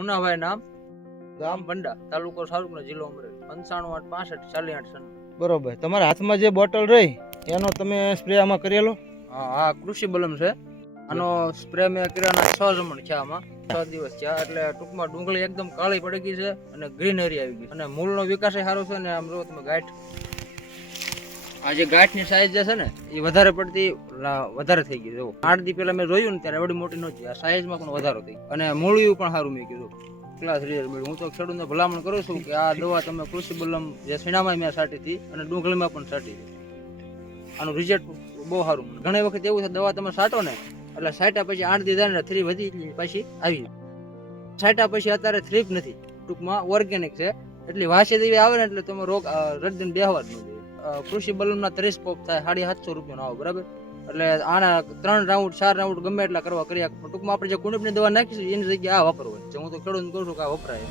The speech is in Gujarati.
મુનાભાઈ નામ. ગામ? ભંડા તાલુકો સારુકનો જિલ્લો અમરેલી. પંચાણું આઠ પાસઠ ચાલી આઠ સન બરોબર. તમારા હાથમાં જે બોટલ રહી એનો તમે સ્પ્રે આમાં કરેલો? હા આ કૃષિ બલમ છે. આનો સ્પ્રે મેં કર્યાના છ જમણ છે આમાં. છ દિવસ થયા એટલે ટૂંકમાં ડુંગળી એકદમ કાળી પડી ગઈ છે અને ગ્રીનરી આવી ગઈ અને મૂળનો વિકાસ સારો છે ને આમ જો તમે ગાંઠ આ જે ગાંઠની સાઈઝ જે છે ને એ વધારે પડતી વધારે થઈ ગઈ જો આઠ દી પહેલા મેં જોયું ને ત્યારે એવડી મોટી નહોતી. આ સાઈઝમાં પણ વધારો થઈ અને મૂળિયું પણ સારું મેં કીધું ક્લાસ રિઝલ્ટ મળ્યું હું તો ખેડૂતને ભલામણ કરું છું કે આ દવા તમે કૃષિ જે સીણામાં મેં સાટી હતી અને ડુંગળીમાં પણ સાટી હતી. આનું રિઝલ્ટ બહુ સારું ઘણી વખત એવું છે દવા તમે સાટો ને એટલે સાટા પછી આઠ દીધા ને થ્રી વધી પછી આવી સાટા પછી અત્યારે થ્રીપ નથી. ટૂંકમાં ઓર્ગેનિક છે. એટલી વાસી દેવી આવે ને એટલે તમે રોગ અ, રદીને બેહવા જ ન દે. અ, કૃષિ બલૂનના ત્રીસ પોપ થાય, સાડી સાતસો રૂપિયાનો આવો, બરાબર? એટલે આના ત્રણ રાઉન્ડ, ચાર રાઉન્ડ ગમે એટલા કરવા કર્યા. ટૂંકમાં આપણે જે કુંડપની દવા નાખીશું એની જગ્યાએ આ વાપરવું છે હું તો ખેડૂત કહું છું કે આ વપરાય.